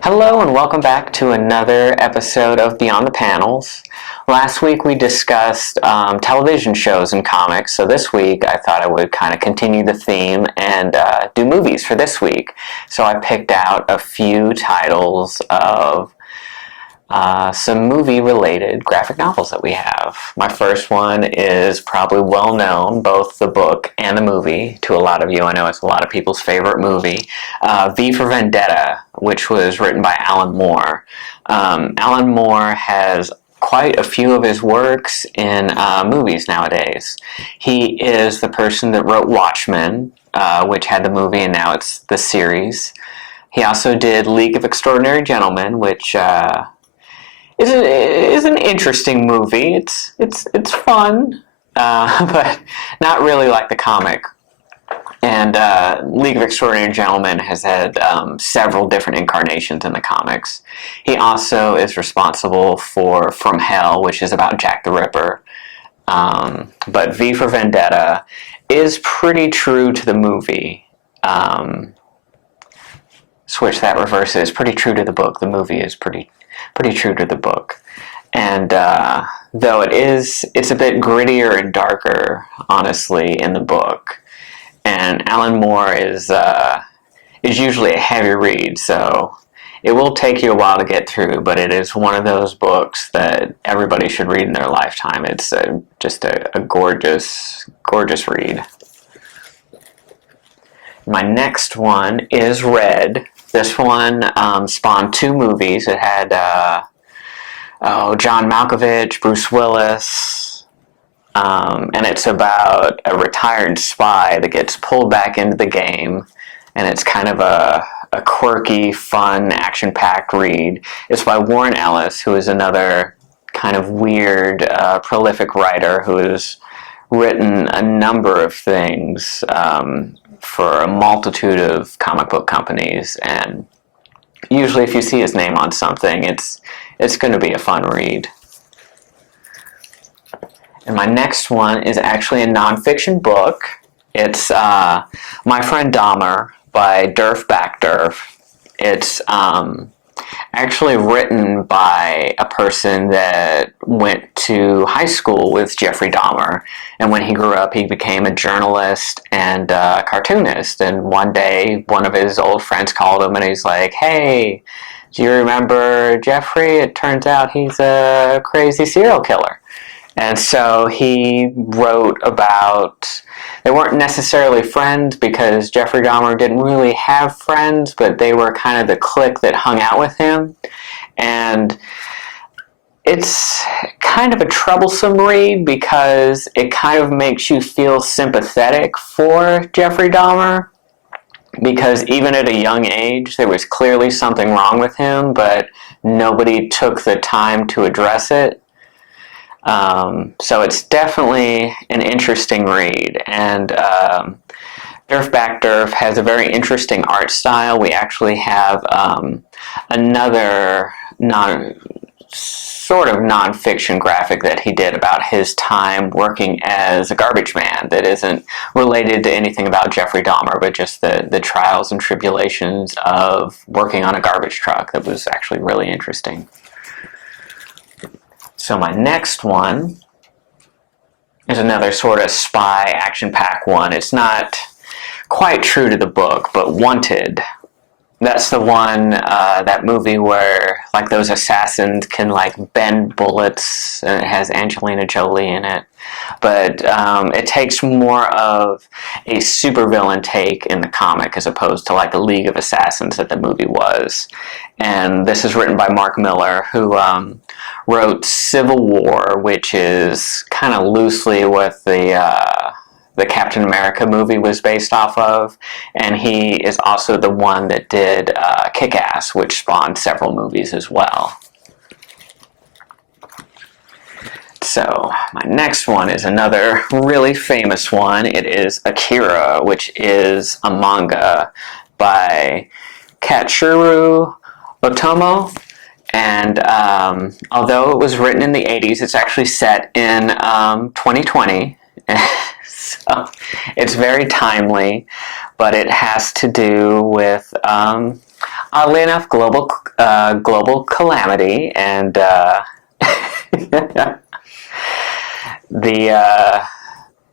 Hello and welcome back to another episode of Beyond the Panels. Last week we discussed television shows and comics, so this week I thought I would kind of continue the theme and do movies for this week. So I picked out a few titles of some movie-related graphic novels that we have. My first one is probably well-known, both the book and the movie, to a lot of you. I know it's a lot of people's favorite movie, V for Vendetta, which was written by Alan Moore. Alan Moore has quite a few of his works in movies nowadays. He is the person that wrote Watchmen, which had the movie and now it's the series. He also did League of Extraordinary Gentlemen, which is an interesting movie. It's fun, but not really like the comic. And League of Extraordinary Gentlemen has had several different incarnations in the comics. He also is responsible for From Hell, which is about Jack the Ripper. But V for Vendetta is pretty true to the movie. Switch that reverse is pretty true to the book. The movie is pretty true to the book. And though it's a bit grittier and darker, honestly, in the book. And Alan Moore is usually a heavy read, so it will take you a while to get through, but it is one of those books that everybody should read in their lifetime. It's just a gorgeous, gorgeous read. My next one is Red. This one spawned two movies. It had John Malkovich, Bruce Willis, and it's about a retired spy that gets pulled back into the game, and it's kind of a quirky, fun, action-packed read. It's by Warren Ellis, who is another kind of weird, prolific writer who has written a number of things for a multitude of comic book companies, and usually if you see his name on something, it's going to be a fun read. And my next one is actually a nonfiction book. It's My Friend Dahmer by Derf, Backderf. It's actually written by a person that went to high school with Jeffrey Dahmer, and when he grew up he became a journalist and a cartoonist, and one day one of his old friends called him and he's like, "Hey, do you remember Jeffrey? It turns out he's a crazy serial killer." And so he wrote about, they weren't necessarily friends because Jeffrey Dahmer didn't really have friends, but they were kind of the clique that hung out with him. And it's kind of a troublesome read because it kind of makes you feel sympathetic for Jeffrey Dahmer, because even at a young age there was clearly something wrong with him, but nobody took the time to address it. So it's definitely an interesting read, and Derf Backderf has a very interesting art style. We actually have another sort of non-fiction graphic that he did about his time working as a garbage man that isn't related to anything about Jeffrey Dahmer, but just the trials and tribulations of working on a garbage truck. That was actually really interesting. So my next one is another sort of spy action-packed one. It's not quite true to the book, but Wanted. That's the one, that movie where like those assassins can like bend bullets, and it has Angelina Jolie in it. But it takes more of a supervillain take in the comic as opposed to like the League of Assassins that the movie was. And this is written by Mark Millar, who wrote Civil War, which is kind of loosely what the Captain America movie was based off of, and he is also the one that did Kick-Ass, which spawned several movies as well. So my next one is another really famous one. It is Akira, which is a manga by Katsuhiro Otomo. And although it was written in the 80s, it's actually set in 2020. So it's very timely, but it has to do with oddly enough, global calamity, and the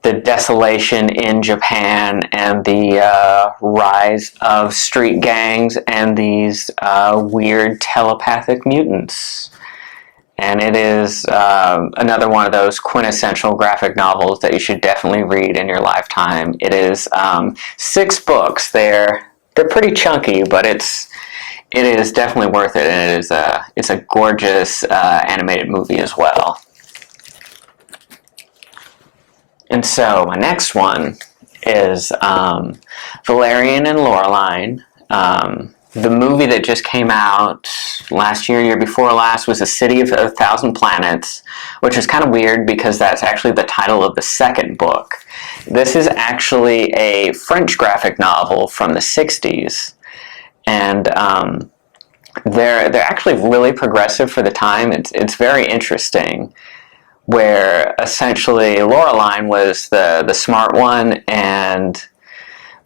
the desolation in Japan, and the rise of street gangs and these weird telepathic mutants. And it is another one of those quintessential graphic novels that you should definitely read in your lifetime. It is 6 books. They're pretty chunky, but it is definitely worth it, and it's a gorgeous animated movie as well. And so my next one is Valerian and Loreline. The movie that just came out last year before last, was A City of a Thousand Planets, which is kind of weird because that's actually the title of the second book. This is actually a French graphic novel from the 60s, and they're actually really progressive for the time. It's very interesting, where essentially Laureline was the smart one, and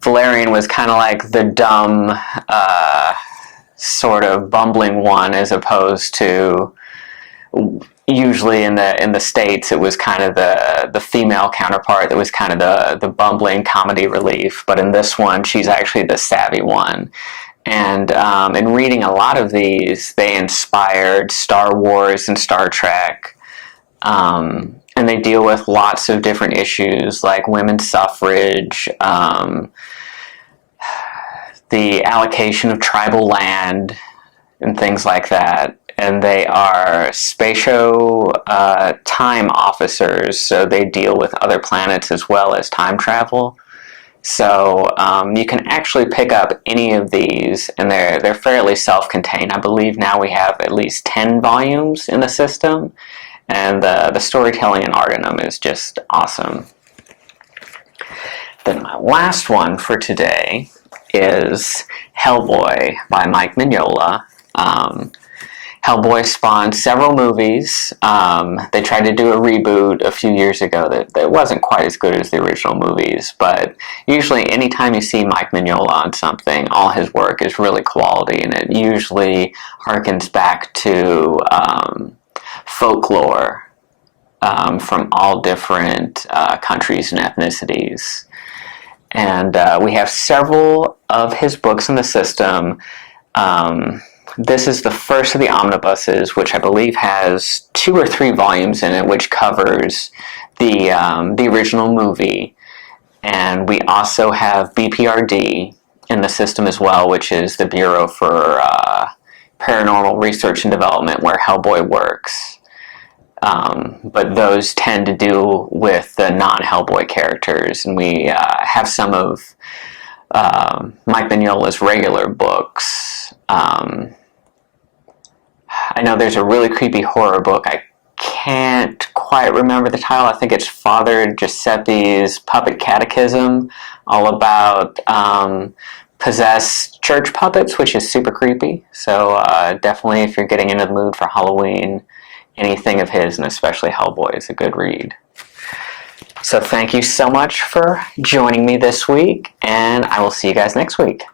Valerian was kind of like the dumb, sort of bumbling one, as opposed to usually in the States it was kind of the female counterpart that was kind of the bumbling comedy relief. But in this one, she's actually the savvy one. And in reading a lot of these, they inspired Star Wars and Star Trek. And they deal with lots of different issues like women's suffrage, the allocation of tribal land, and things like that. And they are spatio-time officers, so they deal with other planets as well as time travel. So you can actually pick up any of these, and they're fairly self-contained. I believe now we have at least 10 volumes in the system, and the storytelling and art in them is just awesome. Then my last one for today is Hellboy by Mike Mignola. Hellboy spawned several movies. They tried to do a reboot a few years ago that wasn't quite as good as the original movies, but usually anytime you see Mike Mignola on something, all his work is really quality, and it usually harkens back to folklore from all different countries and ethnicities. And we have several of his books in the system. This is the first of the omnibuses, which I believe has 2 or 3 volumes in it, which covers the original movie. And we also have BPRD in the system as well, which is the Bureau for Paranormal Research and Development, where Hellboy works. But those tend to deal with the non-Hellboy characters, and we have some of Mike Mignola's regular books. I know there's a really creepy horror book. I can't quite remember the title. I think it's Father Giuseppe's Puppet Catechism, all about possessed church puppets, which is super creepy. So definitely, if you're getting into the mood for Halloween, anything of his, and especially Hellboy, is a good read. So thank you so much for joining me this week, and I will see you guys next week.